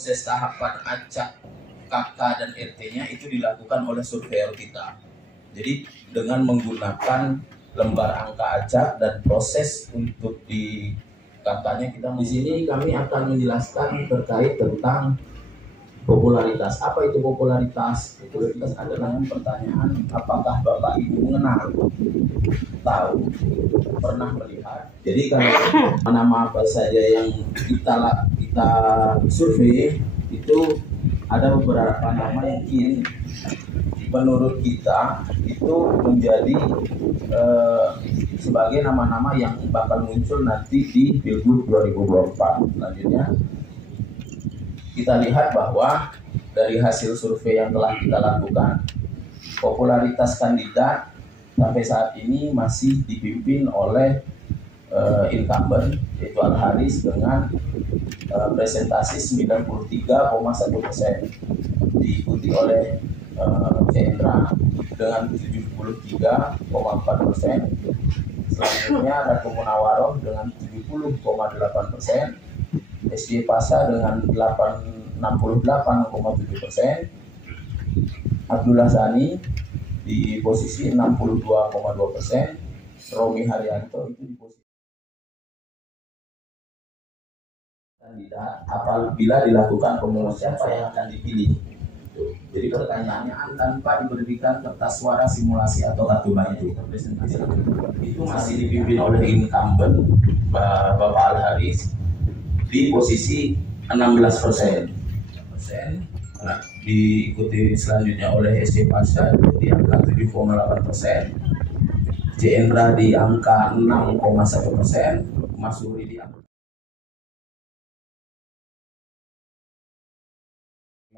Proses tahapan acak, KK dan RT-nya itu dilakukan oleh surveyor kita. Jadi dengan menggunakan lembar angka acak dan proses untuk di KK-nya kita di sini kami akan menjelaskan terkait tentang popularitas. Apa itu popularitas? Popularitas adalah pertanyaan apakah Bapak Ibu mengenal, tahu, pernah melihat. Jadi kalau nama apa saja yang kita survei itu ada beberapa nama yang kini menurut kita itu menjadi sebagai nama-nama yang bakal muncul nanti di Pilgub 2024. Selanjutnya kita lihat bahwa dari hasil survei yang telah kita lakukan, popularitas kandidat sampai saat ini masih dipimpin oleh incumbent yaitu Al-Haris dengan presentasi 93,1%, diikuti oleh Cendra dengan 73,4%, selanjutnya Ratu Munawaroh dengan 70,8%, SY Pasha dengan 68,7%, Abdullah Sani di posisi 62,2%, Romi Haryanto itu di posisi kandidat apabila dilakukan pemungutan siapa yang akan dipilih. Jadi pertanyaannya tanpa diberikan kertas suara simulasi atau kartu baju itu masih dipimpin oleh incumbent Bapak Al-Haris di posisi 16%. Nah, diikuti selanjutnya oleh SY Pasha di angka 7,8%, Cendra di angka 6,1%, Mas Suri di angka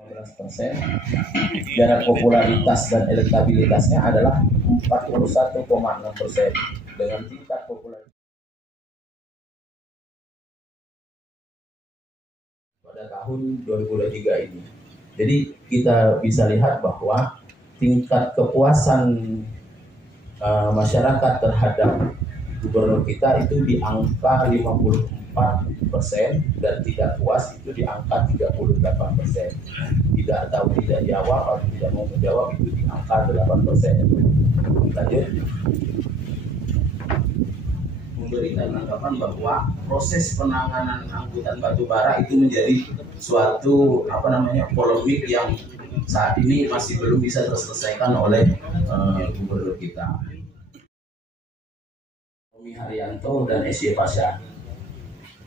15%. Jarak popularitas dan elektabilitasnya adalah 41,6% dengan tingkat popularitas pada tahun 2023 ini. Jadi kita bisa lihat bahwa tingkat kepuasan masyarakat terhadap gubernur kita itu di angka 54% dan tidak puas itu di angka 38%. Tidak tahu, tidak jawab atau tidak mau menjawab itu di angka 8%. Lanjut. Memberikan tanggapan bahwa proses penanganan angkutan batubara itu menjadi suatu polemik yang saat ini masih belum bisa terselesaikan oleh gubernur kita. Romi Haryanto dan SY Pasha.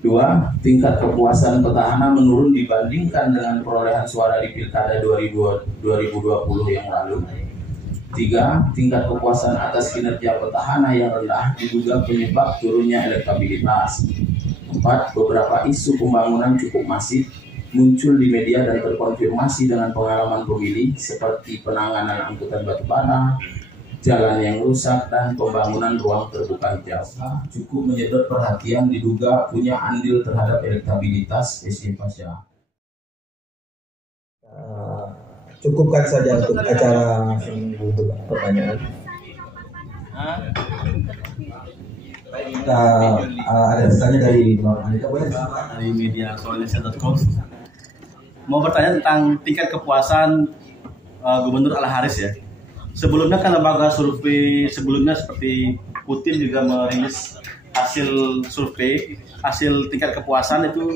2. Tingkat kepuasan petahana menurun dibandingkan dengan perolehan suara di Pilkada 2020 yang lalu. 3. Tingkat kepuasan atas kinerja petahana yang rendah diduga penyebab turunnya elektabilitas. 4. Beberapa isu pembangunan cukup masif muncul di media dan terkonfirmasi dengan pengalaman pemilih seperti penanganan angkutan batubara, jalan yang rusak, dan pembangunan ruang terbuka hijau. Cukup menyedot perhatian diduga punya andil terhadap elektabilitas SY Pasha. Cukupkan saja untuk acara pertanyaan. Ada pesannya dari Bang Andika, boleh dari media solindonesia.com. Mau bertanya tentang tingkat kepuasan Gubernur Al-Haris ya. Sebelumnya kan lembaga survei sebelumnya seperti Putin juga merilis hasil survei, hasil tingkat kepuasan itu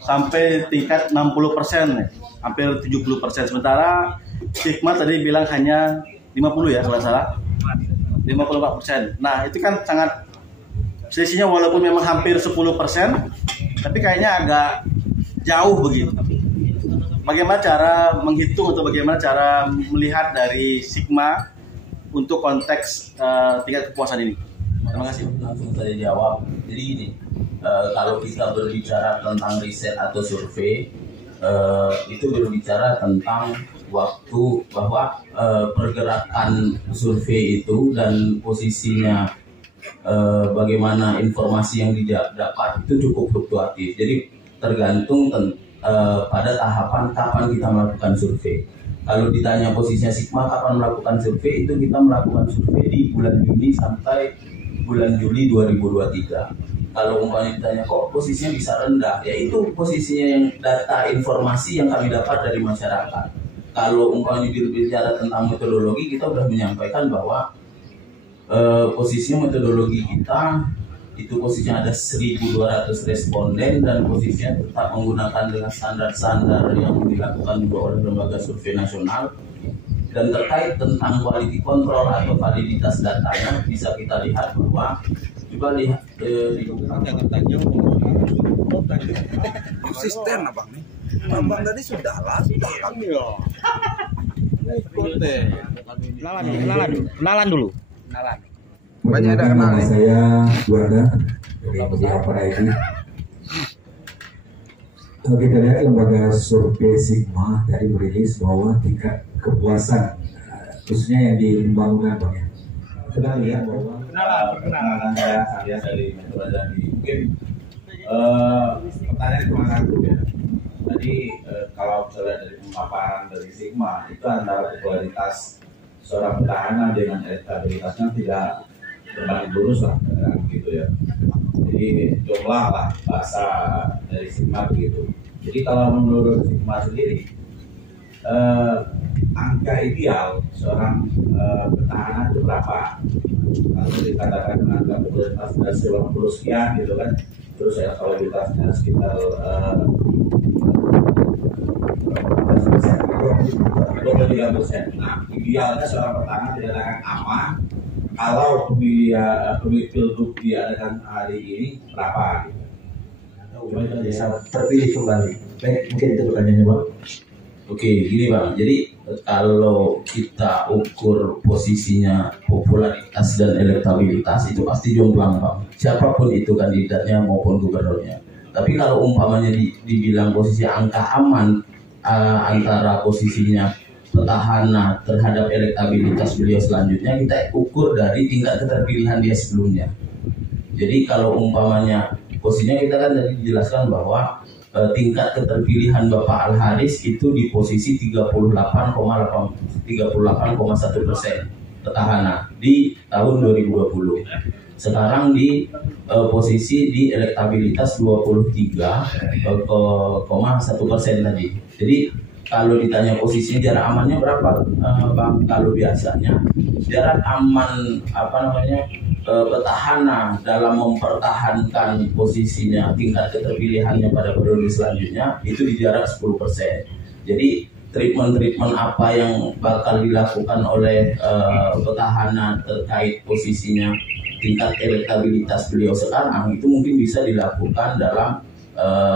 sampai tingkat 60%, hampir 70%. Sementara Sigma tadi bilang hanya 50 ya kalau salah, 54%. Nah itu kan sangat selisihnya walaupun memang hampir 10%, tapi kayaknya agak jauh begitu. Bagaimana cara menghitung atau bagaimana cara melihat dari Sigma untuk konteks tingkat kepuasan ini? Terima kasih. Langsung saya jawab. Jadi ini, kalau kita berbicara tentang riset atau survei, itu berbicara tentang waktu bahwa pergerakan survei itu dan posisinya bagaimana informasi yang didapat itu cukup fluktuatif. Jadi tergantung pada tahapan kapan kita melakukan survei. Kalau ditanya posisinya Sigma kapan melakukan survei, itu kita melakukan survei di bulan Juni sampai bulan Juli 2023. kalau umpamanya ditanya kok posisinya bisa rendah, ya itu posisinya yang data informasi yang kami dapat dari masyarakat. Kalau umpamanya berbicara tentang metodologi, kita sudah menyampaikan bahwa posisinya metodologi kita itu posisinya ada 1.200 responden dan posisinya tetap menggunakan dengan standar-standar yang dilakukan juga oleh lembaga survei nasional. Dan terkait tentang quality control atau validitas datanya bisa kita lihat bahwa coba lihat di konsisten abang nih. Abang tadi sudah lah, Kenalan dulu. Banyak ada kenal Nama nih. saya Juanda dari beberapa ID. Kalau kita lihat lembaga survei Sigma dari merilis bahwa tingkat kepuasan khususnya yang di pembangunan Bang ya. Kita lihat bahwa Perkenalan saya dari Metro Jambi. Mungkin pertanyaan cuma satu ya. Tadi kalau misalnya dari pemaparan dari Sigma itu antara popularitas seorang petahana dengan elektabilitasnya tidak berbanding lurus lah, gitu ya. Jadi jumlah lah bahasa dari Sigma begitu. Jadi kalau menurut Sigma sendiri angka ideal seorang petahana itu berapa? Kalau dikatakan angka popularitas dari 90 sekian gitu kan, terus elektabilitasnya sekitar 23%. Nah, idealnya seorang petahana dikatakan aman kalau pemilih pilgub diadakan hari ini berapa gitu. bisa terpilih kembali. Baik, mungkin itu pertanyaannya Bang. Oke, gini Bang. Jadi kalau kita ukur posisinya popularitas dan elektabilitas itu pasti jomplang Bang. Siapapun itu kandidatnya maupun gubernurnya. Tapi kalau umpamanya dibilang posisi angka aman antara posisinya petahana terhadap elektabilitas beliau selanjutnya, kita ukur dari tingkat keterpilihan dia sebelumnya. Jadi kalau umpamanya posisinya kita kan tadi dijelaskan bahwa tingkat keterpilihan Bapak Al-Haris itu di posisi 38,1% petahana di tahun 2020. Sekarang di posisi di elektabilitas 23,1% tadi. Jadi kalau ditanya posisi jarak amannya berapa, Bang? Kalau biasanya jarak aman petahana dalam mempertahankan posisinya tingkat keterpilihannya pada periode selanjutnya itu di jarak 10%. Jadi treatment apa yang bakal dilakukan oleh petahana terkait posisinya tingkat elektabilitas beliau sekarang itu mungkin bisa dilakukan dalam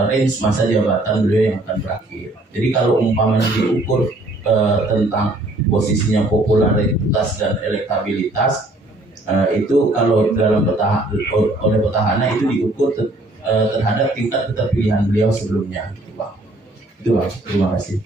range masa jabatan beliau yang akan berakhir. Jadi kalau umpamanya diukur tentang posisinya popularitas dan elektabilitas, itu kalau dalam oleh petahana itu diukur terhadap tingkat keterpilihan beliau sebelumnya, gitu Bang. Itu Bang. Terima kasih.